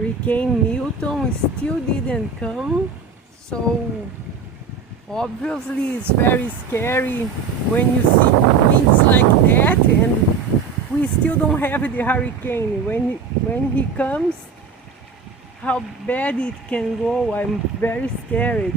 Hurricane Milton still didn't come, so obviously it's very scary when you see winds like that, and we still don't have the hurricane. When he comes, how bad it can go. I'm very scared.